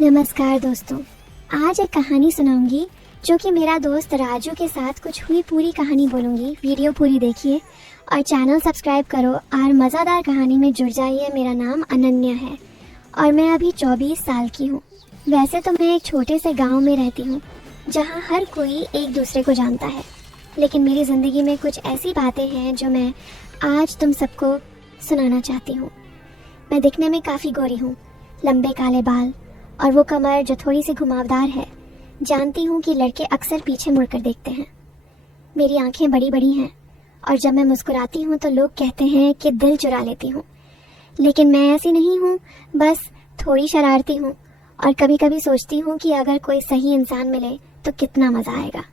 नमस्कार दोस्तों, आज एक कहानी सुनाऊंगी जो कि मेरा दोस्त राजू के साथ कुछ हुई पूरी कहानी बोलूंगी। वीडियो पूरी देखिए और चैनल सब्सक्राइब करो और मज़ेदार कहानी में जुड़ जाइए। मेरा नाम अनन्या है और मैं अभी 24 साल की हूँ। वैसे तो मैं एक छोटे से गांव में रहती हूँ जहाँ हर कोई एक दूसरे को जानता है, लेकिन मेरी ज़िंदगी में कुछ ऐसी बातें हैं जो मैं आज तुम सबको सुनाना चाहती हूँ। मैं दिखने में काफ़ी गोरी हूँ, लंबे काले बाल और वो कमर जो थोड़ी सी घुमावदार है। जानती हूँ कि लड़के अक्सर पीछे मुड़कर देखते हैं। मेरी आंखें बड़ी बड़ी हैं और जब मैं मुस्कुराती हूँ तो लोग कहते हैं कि दिल चुरा लेती हूँ, लेकिन मैं ऐसी नहीं हूँ, बस थोड़ी शरारती हूँ और कभी कभी सोचती हूँ कि अगर कोई सही इंसान मिले तो कितना मज़ा आएगा।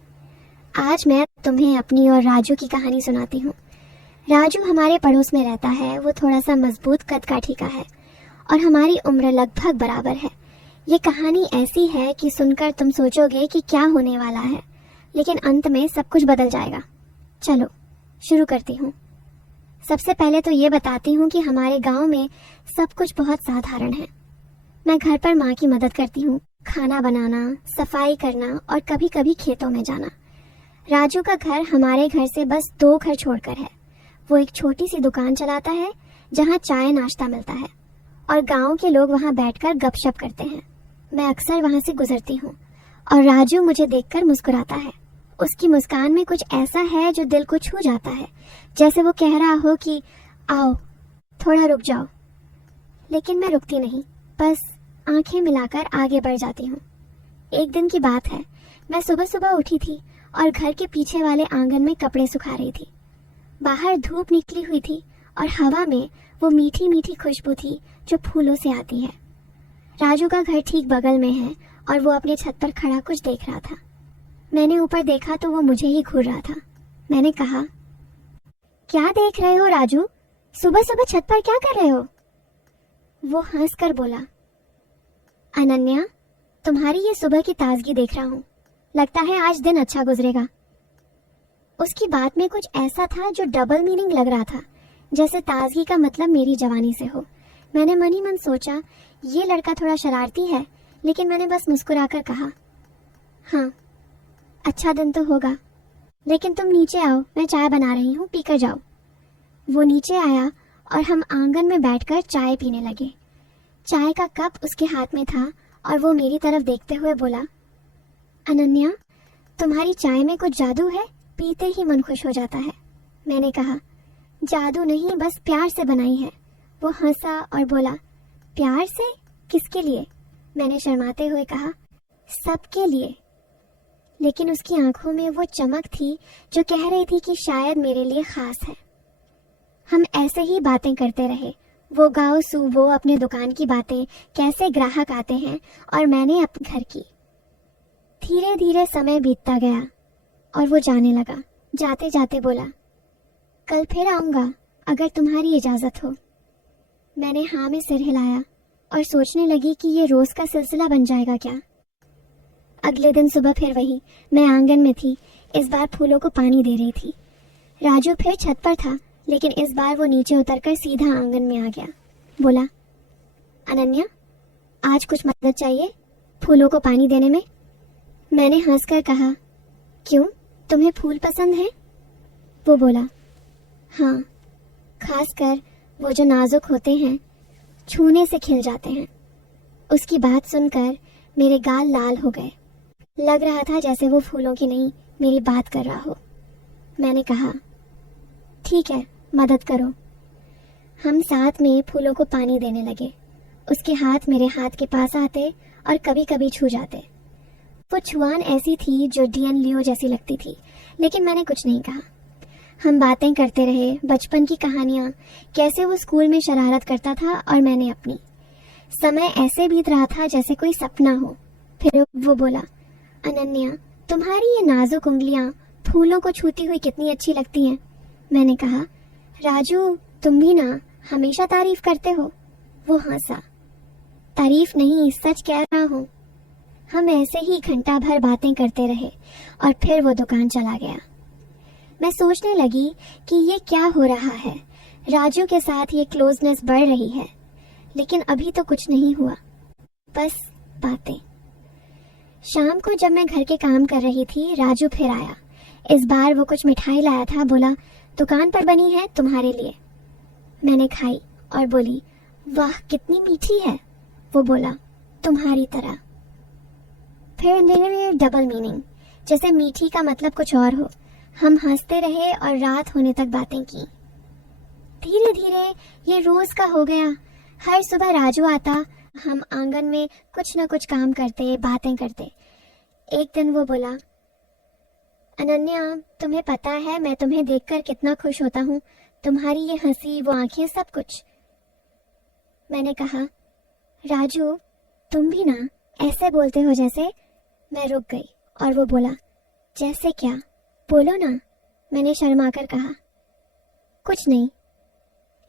आज मैं तुम्हें अपनी और राजू की कहानी सुनाती हूँ। राजू हमारे पड़ोस में रहता है। वो थोड़ा सा मजबूत कद काठी का है और हमारी उम्र लगभग बराबर है। ये कहानी ऐसी है कि सुनकर तुम सोचोगे कि क्या होने वाला है, लेकिन अंत में सब कुछ बदल जाएगा। चलो शुरू करती हूँ। सबसे पहले तो ये बताती हूँ कि हमारे गांव में सब कुछ बहुत साधारण है। मैं घर पर माँ की मदद करती हूँ, खाना बनाना, सफाई करना और कभी कभी खेतों में जाना। राजू का घर हमारे घर से बस 2 घर छोड़कर है। वो एक छोटी सी दुकान चलाता है जहाँ चाय नाश्ता मिलता है और गांव के लोग वहाँ बैठकर गपशप करते हैं। मैं अक्सर वहाँ से गुजरती हूँ और राजू मुझे देखकर मुस्कुराता है। उसकी मुस्कान में कुछ ऐसा है जो दिल को छू जाता है, जैसे वो कह रहा हो कि आओ थोड़ा रुक जाओ। लेकिन मैं रुकती नहीं, बस आंखें मिलाकर आगे बढ़ जाती हूँ। एक दिन की बात है, मैं सुबह सुबह उठी थी और घर के पीछे वाले आंगन में कपड़े सुखा रही थी। बाहर धूप निकली हुई थी और हवा में वो मीठी मीठी खुशबू थी जो फूलों से आती है। राजू का घर ठीक बगल में है और वो अपने छत पर खड़ा कुछ देख रहा था। मैंने ऊपर देखा तो वो मुझे ही घूर रहा था। मैंने कहा, क्या देख रहे हो राजू? सुबह सुबह छत पर क्या कर रहे हो? वो हंसकर बोला, अनन्या, तुम्हारी ये सुबह की ताजगी देख रहा हूँ। लगता है आज दिन अच्छा गुजरेगा। उसकी बात में कुछ ऐसा था जो डबल मीनिंग लग रहा था, जैसे ताजगी का मतलब मेरी जवानी से हो। मैंने मन ही मन सोचा, ये लड़का थोड़ा शरारती है, लेकिन मैंने बस मुस्कुराकर कहा, हाँ अच्छा दिन तो होगा, लेकिन तुम नीचे आओ, मैं चाय बना रही हूँ, पीकर जाओ। वो नीचे आया और हम आंगन में बैठकर चाय पीने लगे। चाय का कप उसके हाथ में था और वो मेरी तरफ देखते हुए बोला, अनन्या, तुम्हारी चाय में कुछ जादू है, पीते ही मन खुश हो जाता है। मैंने कहा, जादू नहीं, बस प्यार से बनाई है। वो हंसा और बोला, प्यार से? किसके लिए? मैंने शर्माते हुए कहा, सबके लिए। लेकिन उसकी आंखों में वो चमक थी जो कह रही थी कि शायद मेरे लिए खास है। हम ऐसे ही बातें करते रहे। वो गाँव सू वो अपने दुकान की बातें, कैसे ग्राहक आते हैं, और मैंने अपने घर की। धीरे धीरे समय बीतता गया और वो जाने लगा। जाते जाते बोला, कल फिर आऊँगा अगर तुम्हारी इजाज़त हो। मैंने हाँ में सिर हिलाया और सोचने लगी कि ये रोज़ का सिलसिला बन जाएगा क्या। अगले दिन सुबह फिर वही, मैं आंगन में थी। इस बार फूलों को पानी दे रही थी। राजू फिर छत पर था, लेकिन इस बार वो नीचे उतरकर सीधा आंगन में आ गया। बोला, अनन्या, आज कुछ मदद चाहिए फूलों को पानी देने में? मैंने हंसकर कहा, क्यों, तुम्हें फूल पसंद है? वो बोला, हाँ, खासकर वो जो नाजुक होते हैं, छूने से खिल जाते हैं। उसकी बात सुनकर मेरे गाल लाल हो गए। लग रहा था जैसे वो फूलों की नहीं, मेरी बात कर रहा हो। मैंने कहा, ठीक है, मदद करो। हम साथ में फूलों को पानी देने लगे। उसके हाथ मेरे हाथ के पास आते और कभी कभी छू जाते। वो छुआन ऐसी थी जो डियन लियो जैसी लगती थी, लेकिन मैंने कुछ नहीं कहा। हम बातें करते रहे, बचपन की कहानियाँ, कैसे वो स्कूल में शरारत करता था और मैंने अपनी। समय ऐसे बीत रहा था जैसे कोई सपना हो। फिर वो बोला, अनन्या, तुम्हारी ये नाजुक उंगलियाँ फूलों को छूती हुई कितनी अच्छी लगती हैं। मैंने कहा, राजू, तुम भी ना हमेशा तारीफ करते हो। वो हंसा, तारीफ नहीं, सच कह रहा हूँ। हम ऐसे ही घंटा भर बातें करते रहे और फिर वो दुकान चला गया। मैं सोचने लगी कि ये क्या हो रहा है। राजू के साथ ये क्लोजनेस बढ़ रही है, लेकिन अभी तो कुछ नहीं हुआ। बस बातें। शाम को जब मैं घर के काम कर रही थी, राजू फिर आया। इस बार वो कुछ मिठाई लाया था। बोला, दुकान पर बनी है तुम्हारे लिए। मैंने खाई और बोली, वाह कितनी मीठी है। वो बोला, तुम्हारी तरह। फिर मेरे डबल मीनिंग, जैसे मीठी का मतलब कुछ और हो। हम हंसते रहे और रात होने तक बातें की। धीरे धीरे ये रोज का हो गया। हर सुबह राजू आता, हम आंगन में कुछ न कुछ काम करते, बातें करते। एक दिन वो बोला, अनन्या तुम्हें पता है मैं तुम्हें देखकर कितना खुश होता हूँ, तुम्हारी ये हंसी, वो आंखें, सब कुछ। मैंने कहा, राजू तुम भी ना ऐसे बोलते हो जैसे। मैं रुक गई और वो बोला, जैसे क्या, बोलो ना। मैंने शर्मा कर कहा, कुछ नहीं,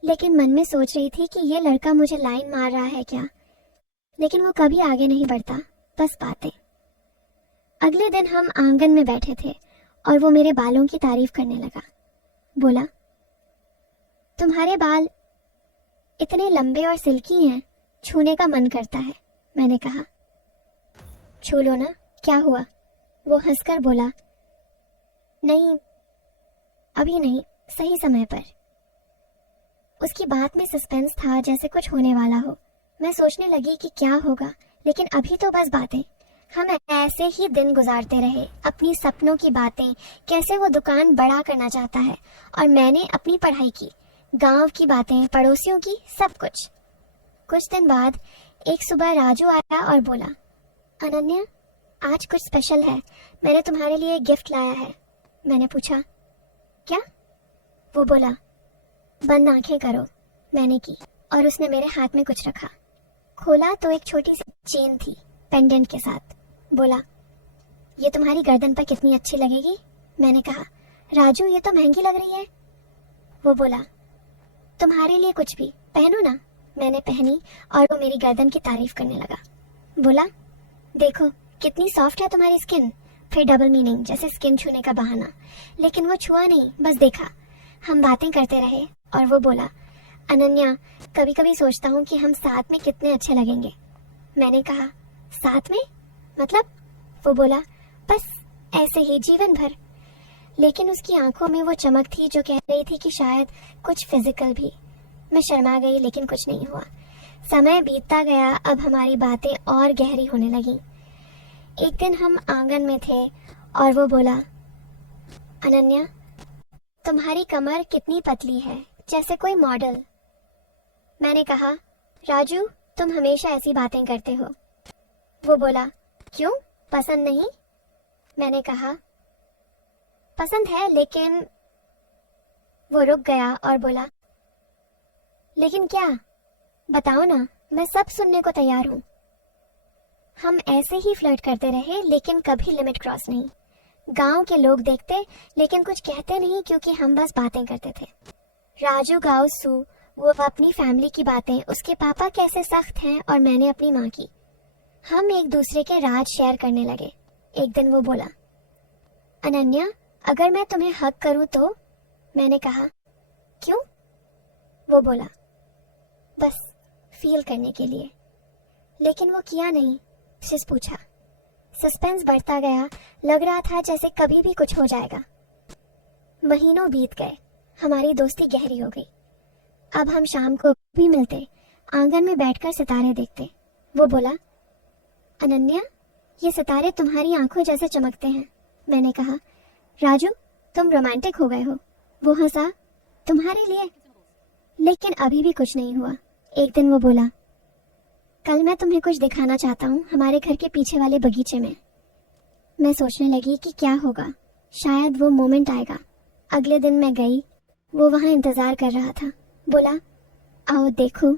लेकिन मन में सोच रही थी कि ये लड़का मुझे लाइन मार रहा है क्या। लेकिन वो कभी आगे नहीं बढ़ता, बस बातें। अगले दिन हम आंगन में बैठे थे और वो मेरे बालों की तारीफ करने लगा। बोला, तुम्हारे बाल इतने लंबे और सिल्की हैं, छूने का मन करता है। मैंने कहा, छू लो ना, क्या हुआ। वो हंसकर बोला, नहीं अभी नहीं, सही समय पर। उसकी बात में सस्पेंस था, जैसे कुछ होने वाला हो। मैं सोचने लगी कि क्या होगा, लेकिन अभी तो बस बातें। हम ऐसे ही दिन गुजारते रहे, अपनी सपनों की बातें, कैसे वो दुकान बड़ा करना चाहता है, और मैंने अपनी पढ़ाई की, गांव की बातें, पड़ोसियों की, सब कुछ। कुछ दिन बाद एक सुबह राजू आया और बोला, अनन्या आज कुछ स्पेशल है, मैंने तुम्हारे लिए एक गिफ्ट लाया है। मैंने पूछा, क्या। वो बोला, बंद आंखें करो। मैंने की और उसने मेरे हाथ में कुछ रखा। खोला तो एक छोटी सी चेन थी, पेंडेंट के साथ। बोला, ये तुम्हारी गर्दन पर कितनी अच्छी लगेगी। मैंने कहा, राजू ये तो महंगी लग रही है। वो बोला, तुम्हारे लिए कुछ भी, पहनो ना। मैंने पहनी और वो मेरी गर्दन की तारीफ करने लगा। बोला, देखो कितनी सॉफ्ट है तुम्हारी स्किन। फिर डबल मीनिंग, जैसे स्किन छूने का बहाना, लेकिन वो छुआ नहीं, बस देखा। हम बातें करते रहे और वो बोला, अनन्या कभी कभी सोचता हूँ कि हम साथ में कितने अच्छे लगेंगे। मैंने कहा, साथ में मतलब। वो बोला, बस ऐसे ही जीवन भर। लेकिन उसकी आंखों में वो चमक थी जो कह रही थी कि शायद कुछ फिजिकल भी। मैं शर्मा गई, लेकिन कुछ नहीं हुआ। समय बीतता गया, अब हमारी बातें और गहरी होने लगी। एक दिन हम आंगन में थे और वो बोला, अनन्या तुम्हारी कमर कितनी पतली है, जैसे कोई मॉडल। मैंने कहा, राजू तुम हमेशा ऐसी बातें करते हो। वो बोला, क्यों, पसंद नहीं। मैंने कहा, पसंद है, लेकिन। वो रुक गया और बोला, लेकिन क्या, बताओ ना, मैं सब सुनने को तैयार हूँ। हम ऐसे ही फ्लर्ट करते रहे, लेकिन कभी लिमिट क्रॉस नहीं। गांव के लोग देखते, लेकिन कुछ कहते नहीं, क्योंकि हम बस बातें करते थे। राजू गाँव सू, वो अपनी फैमिली की बातें, उसके पापा कैसे सख्त हैं, और मैंने अपनी माँ की। हम एक दूसरे के राज शेयर करने लगे। एक दिन वो बोला, अनन्या अगर मैं तुम्हें हक करूं तो। मैंने कहा, क्यों। वो बोला, बस फील करने के लिए। लेकिन वो किया नहीं, सिर्फ पूछा। सस्पेंस बढ़ता गया, लग रहा था जैसे कभी भी कुछ हो जाएगा। महीनों बीत गए, हमारी दोस्ती गहरी हो गई। अब हम शाम को भी मिलते, आंगन में बैठकर सितारे देखते। वो बोला, अनन्या ये सितारे तुम्हारी आंखों जैसे चमकते हैं। मैंने कहा, राजू तुम रोमांटिक हो गए हो। वो हंसा, तुम्हारे लिए। लेकिन अभी भी कुछ नहीं हुआ। एक दिन वो बोला, कल मैं तुम्हें कुछ दिखाना चाहता हूँ, हमारे घर के पीछे वाले बगीचे में। मैं सोचने लगी कि क्या होगा, शायद वो मोमेंट आएगा। अगले दिन मैं गई, वो वहाँ इंतजार कर रहा था। बोला, आओ देखो।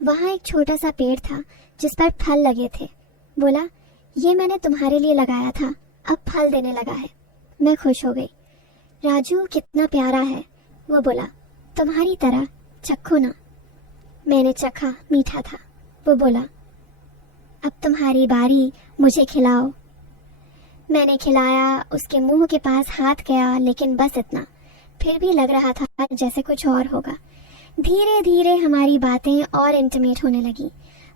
वहाँ एक छोटा सा पेड़ था जिस पर फल लगे थे। बोला, ये मैंने तुम्हारे लिए लगाया था, अब फल देने लगा है। मैं खुश हो गई। राजू कितना प्यारा है। वो बोला, तुम्हारी तरह, चखो ना। मैंने चखा, मीठा था। वो बोला, अब तुम्हारी बारी, मुझे खिलाओ। मैंने खिलाया, उसके मुंह के पास हाथ गया, लेकिन बस इतना। फिर भी लग रहा था जैसे कुछ और होगा। धीरे धीरे हमारी बातें और इंटीमेट होने लगी।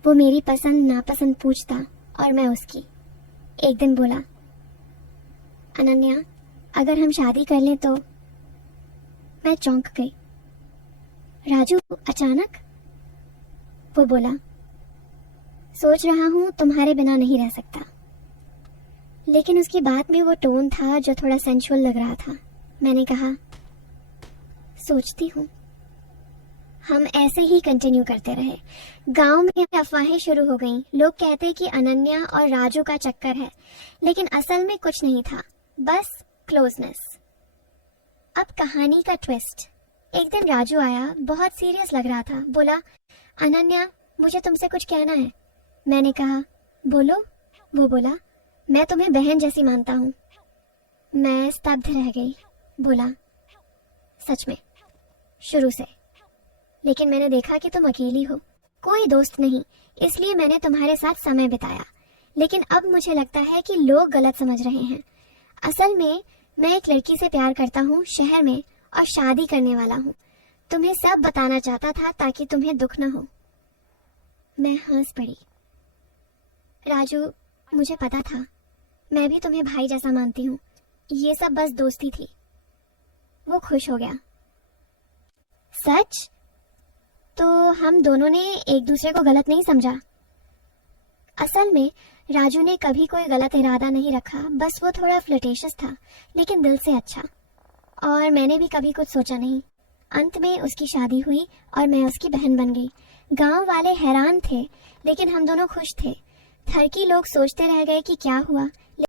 वो मेरी पसंद नापसंद पूछता, और मैं उसकी। एक दिन बोला, अनन्या, अगर हम शादी कर लें तो। मैं चौंक गई। राजू, अचानक? वो बोला, सोच रहा हूं तुम्हारे बिना नहीं रह सकता। लेकिन उसकी बात में वो टोन था जो थोड़ा सेंसुअल लग रहा था। मैंने कहा, सोचती हूँ। हम ऐसे ही कंटिन्यू करते रहे। गांव में अफवाहें शुरू हो गईं। लोग कहते कि अनन्या और राजू का चक्कर है, लेकिन असल में कुछ नहीं था, बस क्लोजनेस। अब कहानी का ट्विस्ट। एक दिन राजू आया, बहुत सीरियस लग रहा था। बोला, अनन्या, मुझे तुमसे कुछ कहना है। मैंने कहा, बोलो। वो बोला, मैं तुम्हें बहन जैसी मानता हूँ। मैं स्तब्ध रह गई। बोला, सच में? शुरू से। लेकिन मैंने देखा कि तुम अकेली हो, कोई दोस्त नहीं, इसलिए मैंने तुम्हारे साथ समय बिताया। लेकिन अब मुझे लगता है कि लोग गलत समझ रहे हैं। असल में मैं एक लड़की से प्यार करता हूँ, शहर में, और शादी करने वाला हूँ। तुम्हें सब बताना चाहता था ताकि तुम्हें दुख न हो। मैं हंस पड़ी। राजू, मुझे पता था, मैं भी तुम्हें भाई जैसा मानती हूँ। ये सब बस दोस्ती थी। वो खुश हो गया। सच? तो हम दोनों ने एक दूसरे को गलत नहीं समझा? असल में राजू ने कभी कोई गलत इरादा नहीं रखा, बस वो थोड़ा फ्लर्टेशियस था, लेकिन दिल से अच्छा। और मैंने भी कभी कुछ सोचा नहीं। अंत में उसकी शादी हुई और मैं उसकी बहन बन गई। गांव वाले हैरान थे, लेकिन हम दोनों खुश थे। थरकी लोग सोचते रह गए कि क्या हुआ,